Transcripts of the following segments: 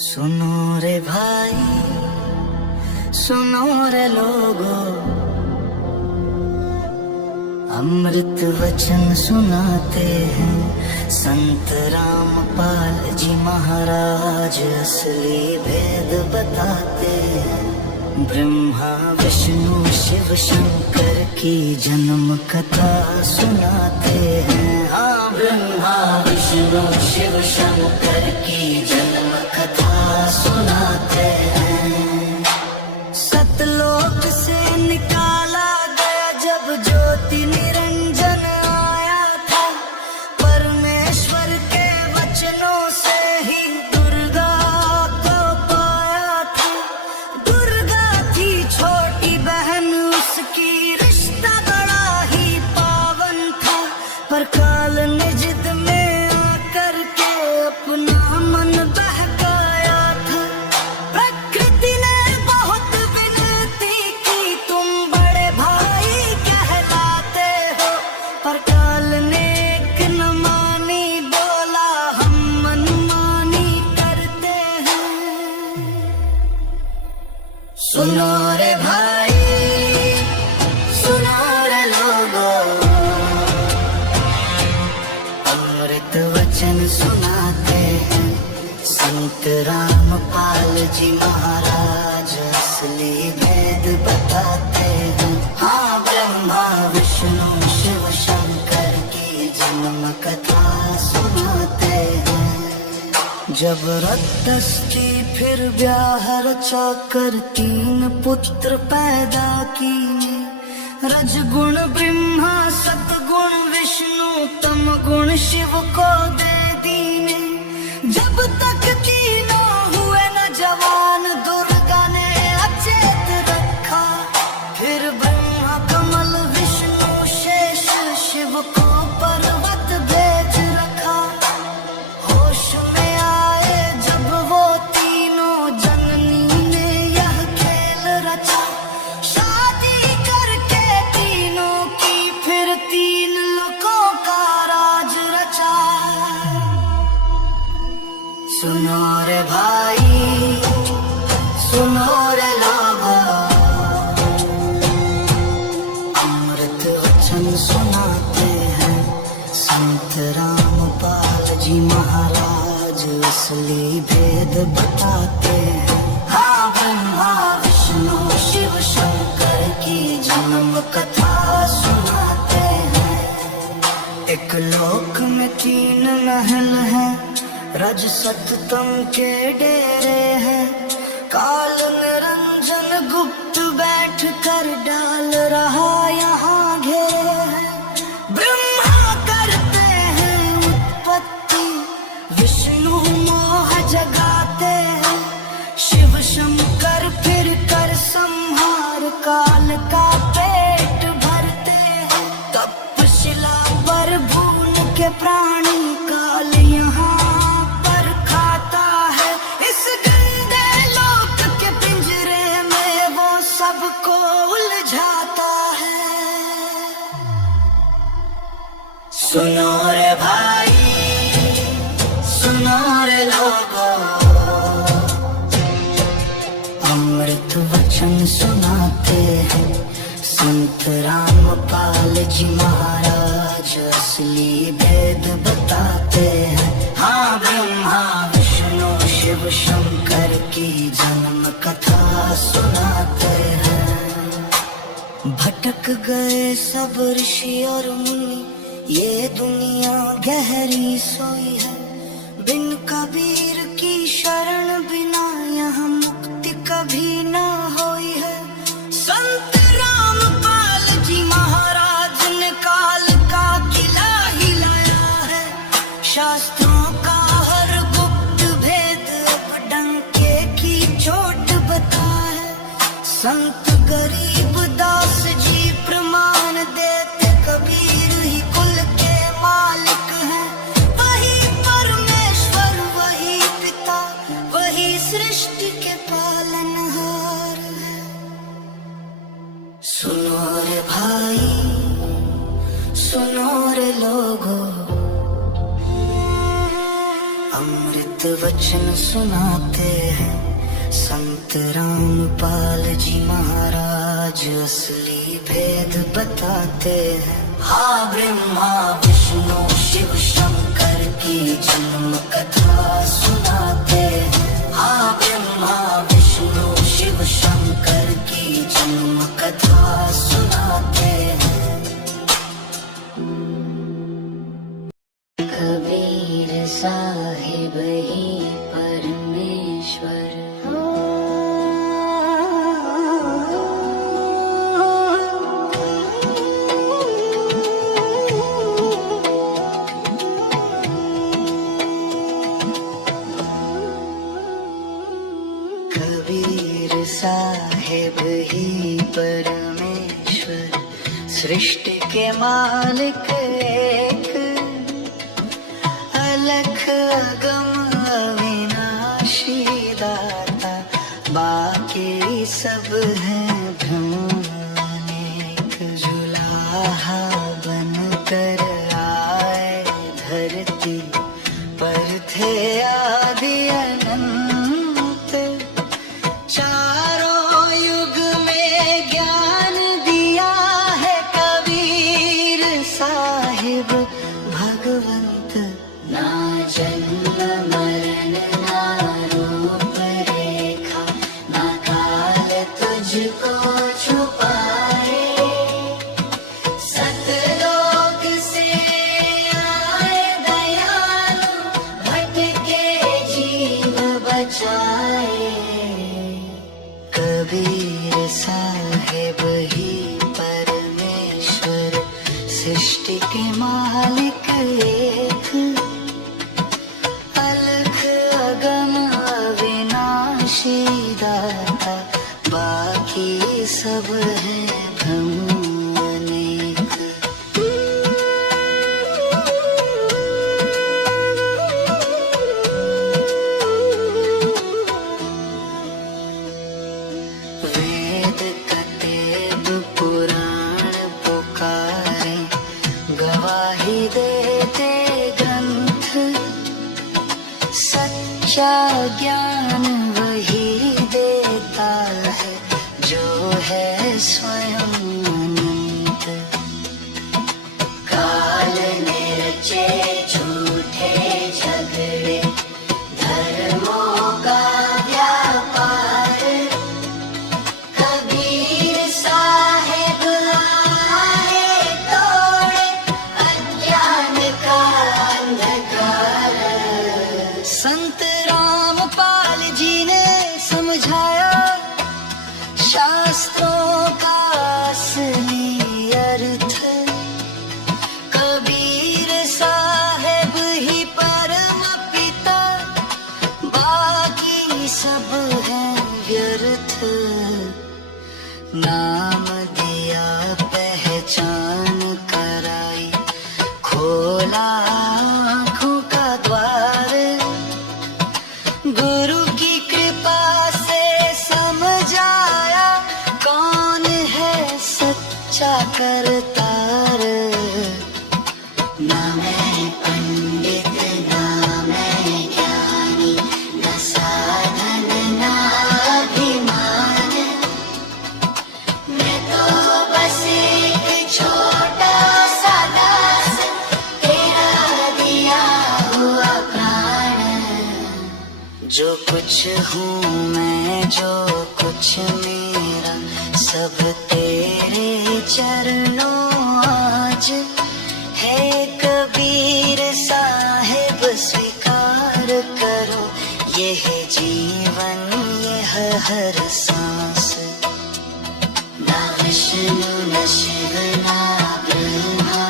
सुनो रे भाई, सुनो रे लोगो, अमृत वचन सुनाते हैं संत रामपाल जी महाराज। असली भेद बताते हैं, ब्रह्मा विष्णु शिव शंकर की जन्म कथा सुनाते हैं। हाँ, ब्रह्मा विष्णु शिव शंकर की जन्म कथा सुनाते हैं। सतलोक से निकाला गया जब ज्योति निरंजन आया था, परमेश्वर के वचनों से ही दुर्गा को पाया था। दुर्गा थी छोटी बहन, उसकी रिश्ता बड़ा ही पावन था, पर काल ने जिद में आकर के अपना मन बहकाया था। प्रकृति ने बहुत विनती की, तुम बड़े भाई कहलाते हो, पर काल ने एक न मानी, बोला हम मनमानी करते हैं। सुनो रे भाई, सुनो रे लोगो, अमृत वचन सुनाते हैं संत रामपाल जी महाराज। असली भेद बताते हैं। हाँ, ब्रह्मा विष्णु शिव शंकर की जन्म कथा सुनाते हैं। जब रक्तस्थी फिर ब्याह रचा कर 3 पुत्र पैदा किए, रजगुण ब्रह्मा सतगुण विष्णु तमगुण शिव को दे दीने। जब तक तीनों हुए न जवान, दुर्गा ने अचेत रखा। फिर ब्रह्मा कमल विष्णु शेष शिव को पर्वत भेज रखा। होश में आए जब वो तीनों, जननी ने यह खेल रचा। शादी करके तीनों की फिर 3 लोकों का राज रचा। सुनो रे भाई, सुनो रे लोगो, अमृत वचन सुनाते हैं संत रामपाल जी महाराज। असली भेद बताते हैं। हाँ, ब्रह्मा विष्णु शिव शंकर की जन्म कथा सुनाते हैं। एक लोक में 3 महल हैं, रज सत तम के डेरे हैं। काल निरंजन गुप्त बैठ कर डाल रहा यहाँ घेरे हैं। ब्रह्मा करते हैं उत्पत्ति, विष्णु मोह जगाते हैं। शिव शंकर फिर कर संहार, काल का पेट भरते हैं। तपशिला पर भून के प्राणी काल यहाँ पर खाता है। इस गंदे लोक के पिंजरे में वो सबको उलझाता है। सुनो रे भाई, सुनो रे लोगो, अमृत वचन सुनाते हैं संत रामपाल जी महाराज। असली भेद बताते हैं। हाँ, ब्रह्मा विष्णु शिव शंकर की जन्म कथा सुनाते हैं। भटक गए सब ऋषि और मुनि, ये दुनिया गहरी सोई है। बिन कबीर की शरण बिना यहाँ मुक्ति कभी ना होई है। संत रामपाल जी महाराज ने काल का किला हिलाया है। शास्त्रों का हर गुप्त भेद अब डंके की चोट बता है। संत गरीब दास जी प्रमाण देते, कबीर ही कुल के मालिक हैं। वही परमेश्वर, वही पिता, वचन सुनाते हैं संत रामपाल जी महाराज, असली भेद बताते हैं। हाँ, ब्रह्मा विष्णु शिव शंकर की जन्म कथा सुनाते हैं। हाँ, ब्रह्मा विष्णु शिव शंकर की जन्म कथा सुनाते हैं। कबीर साहिब ही परमेश्वर, कबीर साहिब ही परमेश्वर, सृष्टि के मालिक एक, अलख अगम अविनाशी दाता, बाकी सब हैं भ्रम अनेक। जुलाहा बन कर आए धरती पर, थे आदि अनंत, चारों युग में ज्ञान दिया है कबीर साहिब भगवंत। ना जन्म मरण ना रूप रेखा, ना काल तुझको छुपाए, सतलोक से आए दयालु, भटके जीव बचाए। कबीर साहिब ही परमेश्वर, सृष्टि के मालिक एक, अलख अगम अविनाशी दाता, बाकी सब है भ्रम अनेक। वेद कतेब पुराण पुकारे, गवाही देते ग्रंथ, सच्चा ज्ञान वही देता है जो है स्वयं अनंत। काल ने रचे झूठे झगड़े, धर्मों का व्यापार, कबीर साहिब आए तोड़े अज्ञान का अंधकार। संत रामपाल जी ने समझाया शास्त्रों का असली अर्थ, कबीर साहिब ही परम पिता, बाकी सब है व्यर्थ। नाम दिया पहचान कराई, खोला आँखों का द्वार, गुरु की कृपा से समझाया कौन है सच्चा करतार। ना मैं पंडित ना मैं ज्ञानी, न साधन ना अभिमान, मैं तो बस एक छोटा सा दास, तेरा दिया हुआ प्राण। जो कुछ हूँ मैं, जो कुछ मेरा, सब तेरे चरणों आज है। कबीर साहिब स्वीकार करो, यह जीवन यह हर सांस। ना विष्णु न शिव ना ब्रह्मा,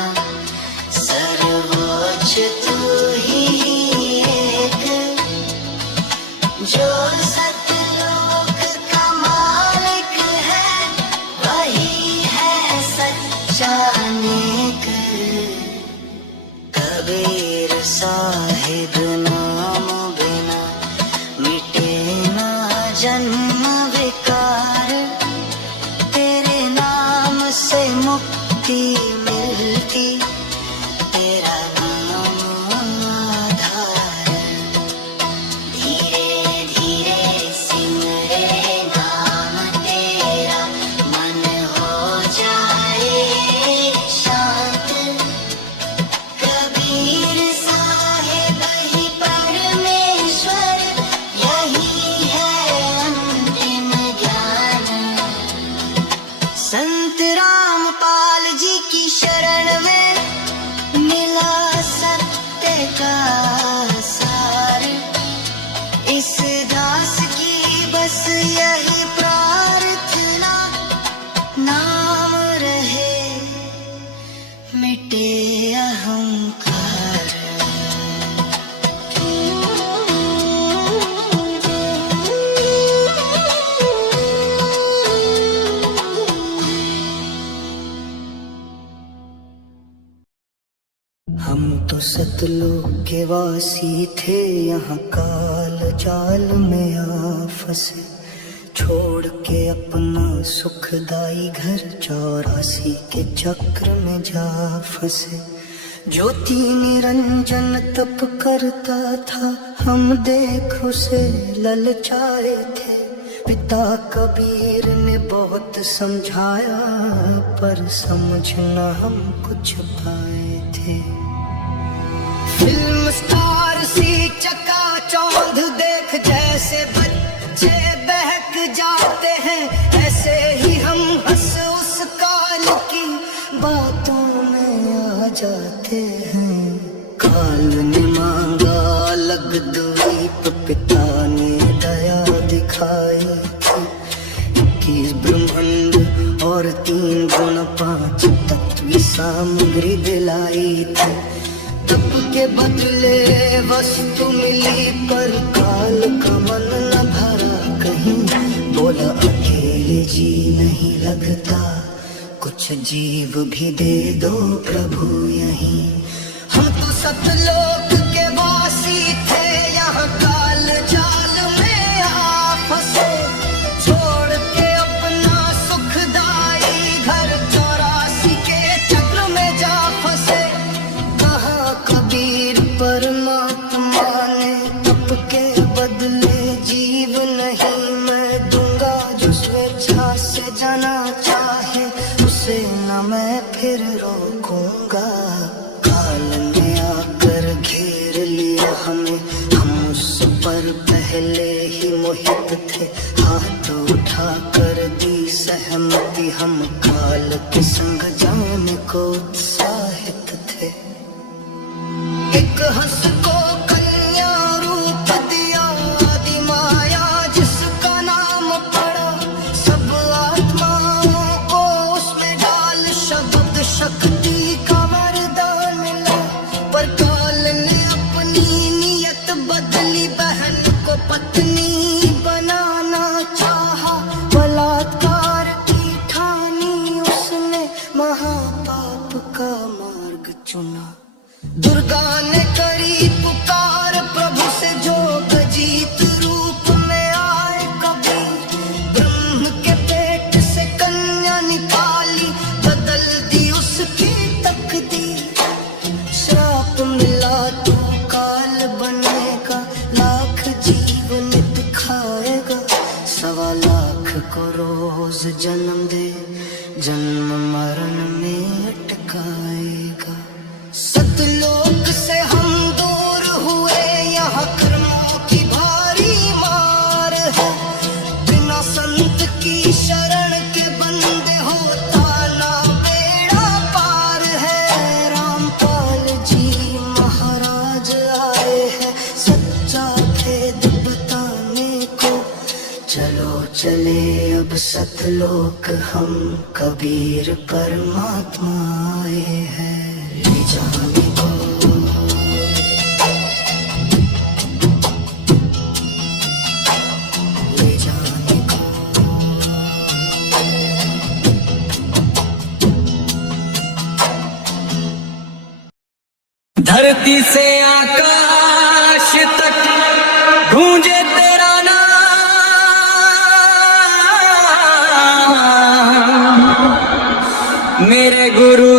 सर्वोच्च तू ही एक, जो सतलोक का मालिक है, वही है सच्चा नेक। कबीर साहिब नाम बिना मिटे ना जन्म विकार, तेरे नाम से मुक्ति मिलती, तेरा नाम आधार। सतलोक के वासी थे, यहाँ काल जाल में आ फंसे। छोड़ के अपना सुखदाई घर 84 के चक्र में जा फंसे। ज्योति निरंजन तप करता था, हम देख उसे ललचाए थे। पिता कबीर ने बहुत समझाया, पर समझ न हम कुछ पाए थे। फिल्म स्टार सी चकाचौंध देख जैसे बच्चे बहक जाते हैं, ऐसे ही हम हंस उस काल की बातों में आ जाते हैं। काल ने मांगा अलग द्वीप, पिता ने दया दिखाई थी। 21 ब्रह्मांड और 3 गुण 5 तत्व सामग्री दिलाई थी। तप के बदले वस्तु मिली, पर काल का मन न भरा कहीं। बोला अकेले जी नहीं लगता, कुछ जीव भी दे दो प्रभु यहीं। हम तो सतलोक के वासी थे, यहाँ काल जाल में आ फंसे। छोड़ के अपना सुखदाई घर 84 के चक्र में जा फंसे। कहा कबीर परमात्मा ने, तप के बदले जीव नहीं मैं दूंगा। जो स्वेच्छा से जाना चाहे, उसे न मैं फिर रोकूंगा। काल ने आकर घेर लिया हमें, हम उस पर पहले ही मोहित थे। हाथ उठा कर दी सहमति, हम काल के संग जाने को उत्साहित थे। एक हंस को कन्या रूप दिया, आदि माया जिसका नाम पड़ा। सब आत्माओं को उसमें डाल, शब्द शक्ति का वरदान मिला। पर काल ने अपनी नियत बदली, बहन को पत्नी बनाना चाहा। बलात्कार की ठानी उसने, महापाप का मार्ग चुना। दुर्गा ने करी पुकार प्रभु से, जो गजीत रूप में आए कबीर। ब्रह्म के पेट से कन्या निकाली, बदल दी उसकी तकदीर। श्राप मिला तू काल बनेगा, लाख जीव नित खाएगा। 1.25 लाख को रोज जन्म दे, जन्म मरण में अटकाएगा। सतलोक से हम दूर हुए, यहाँ कर्मों की भारी मार है। बिना संत की शरण के बंदे होता ना बेड़ा पार है। रामपाल जी महाराज आए हैं, सच्चा भेद बताने को। चलो चले अब सतलोक हम, कबीर परमात्मा आए हैं ले जाने को। ले जाने को। धरती से आकाश तक गूंजे तेरा नाम, मेरे गुरु